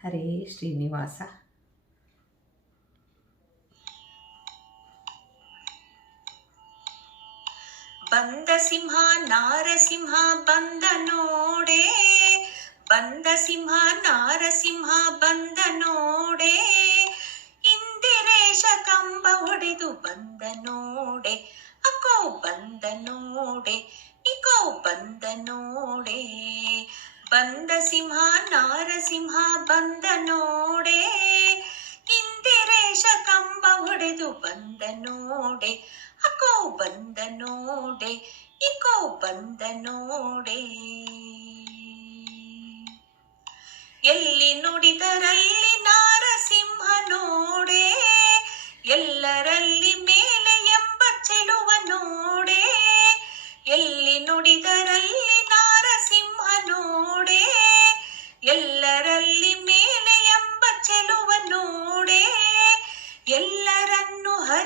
ಹರೇ ಶ್ರೀನಿವಾಸ. ಬಂದ ಸಿಂಹ ನಾರಸಿಂಹ, ಬಂದ ನೋಡೆ. ಬಂದ ಸಿಂಹ ನಾರಸಿಂಹ, ಬಂದ ನೋಡೆ. ಇಂದಿರೇಶ ಕಂಬ ಹೊಡೆದು ಬಂದ ನೋಡೆ. ಅಕೋ ಬಂದ ನೋಡೆ, ಇಕೋ ಬಂದ ನೋಡೆ. ಬಂದ ಸಿಂಹ ನಾರಸಿಂಹ ಬಂದ ನೋಡೆ ಇಂದಿರೇಶ ಕಂಬ ಹೊಡೆದು ಬಂದ ನೋಡೆ ಅಕೋ ಬಂದ ನೋಡೆ ಇಕೋ ಬಂದ ನೋಡೆ ಎಲ್ಲಿ ನುಡಿದರಲ್ಲಿ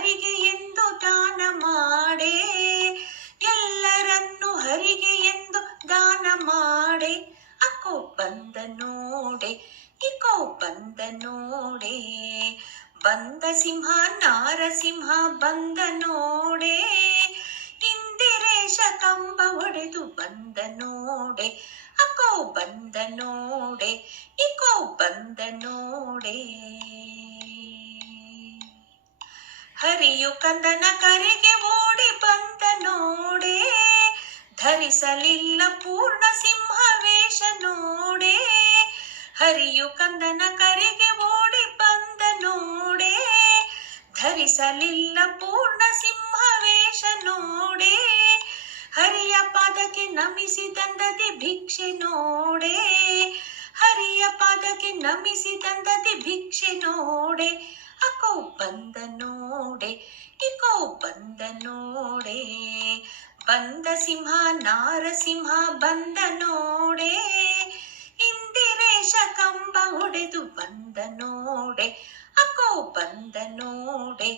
ಹರಿಗೆ ಎಂದು ದಾನ ಮಾಡೆ, ಎಲ್ಲರನ್ನು ಹರಿಗೆ ಎಂದು ದಾನ ಮಾಡೆ ಅಕೋ ಬಂದ ನೋಡೆ ಇಕೋ ಬಂದ ನೋಡೆ, ಬಂದ ಸಿಂಹ, ನಾರಸಿಂಹ ಬಂದ ನೋಡೆ ಇಂದಿರೇಶ ಕಂಬ ಒಡೆದು ಬಂದ ನೋಡೆ ಅಕೋ ಬಂದ ನೋಡೆ ಇಕೋ ಬಂದ ನೋಡೆ. ಹರಿಯು ಕಂದನ ಕರೆಗೆ ಓಡಿ ಬಂದ ನೋಡೆ, ಧರಿಸಲಿಲ್ಲ ಪೂರ್ಣ ಸಿಂಹ ವೇಷ ನೋಡೆ. ಹರಿಯು ಕಂದನ ಕರೆಗೆ ಓಡಿ ಬಂದ ನೋಡೆ, ಧರಿಸಲಿಲ್ಲ ಪೂರ್ಣ ಸಿಂಹ ವೇಷ ನೋಡೆ. ಹರಿಯ ಪಾದಕ್ಕೆ ನಮಿಸಿ ತಂದದೆ ಭಿಕ್ಷೆ ನೋಡೆ, ಹರಿಯ ಪಾದಕ್ಕೆ ನಮಿಸಿ ತಂದದೆ ಭಿಕ್ಷೆ ನೋಡೆ. ಅಕೋ ಬಂದ ನೋಡೆ, ಇಕೋ ಬಂದ ನೋಡೆ. ಬಂದ ಸಿಂಹ, ನಾರಸಿಂಹ ಬಂದ ನೋಡೆ. ಇಂದಿರೇಶ ಕಂಬ ಹೊಡೆದು ಬಂದ ನೋಡೆ. ಅಕೋ ಬಂದ ನೋಡೆ,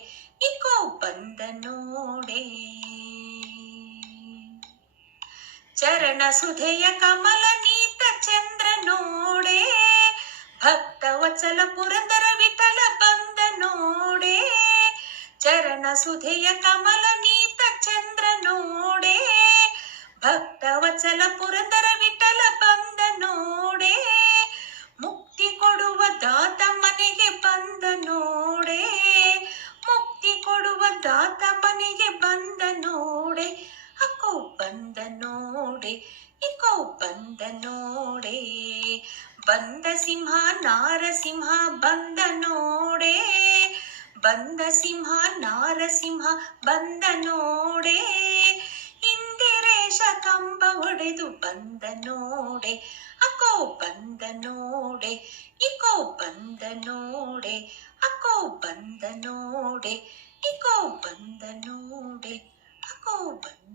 ಇಕೋ ಬಂದ ನೋಡೆ. ಚರಣ ಸುಧೆಯ ಕಮಲ ನೀತ ಚಂದ್ರ ನೋಡೆ. ಭಕ್ತ ವಚಲ ಪುರಂದರ ಸುಧೆಯ ಕಮಲ ನೀತ ಚಂದ್ರ ನೋಡೆ ಭಕ್ತ ವಚಲ ಪುರಂದರ ವಿಠಲ ಬಂದ ನೋಡೆ, ಮುಕ್ತಿ ಕೊಡುವ ದಾತ ಮನೆಗೆ ಬಂದ ನೋಡೆ, ಮುಕ್ತಿ ಕೊಡುವ ದಾತ ಮನೆಗೆ ಬಂದ ನೋಡೆ, ಅಕ್ಕೋ ಬಂದ ನೋಡೆ ಇಕೋ ಬಂದ ನೋಡೆ, ಬಂದ ಸಿಂಹ, ನಾರಸಿಂಹ ಬಂದ ನೋಡೆ. ಬಂದ ಸಿಂಹ ನಾರಸಿಂಹ ಬಂದ ನೋಡೆ ಇಂದಿರೇಶ ಕಂಬ ಹೊಡೆದು ಬಂದ ನೋಡೆ ಅಕೋ ಬಂದ ನೋಡೆ ಇಕೋ ಬಂದ ನೋಡೆ ಅಕೋ ಬಂದ ನೋಡೆ ಇಕೋ ಬಂದ ನೋಡೆ ಅಕೋ ಬಂದ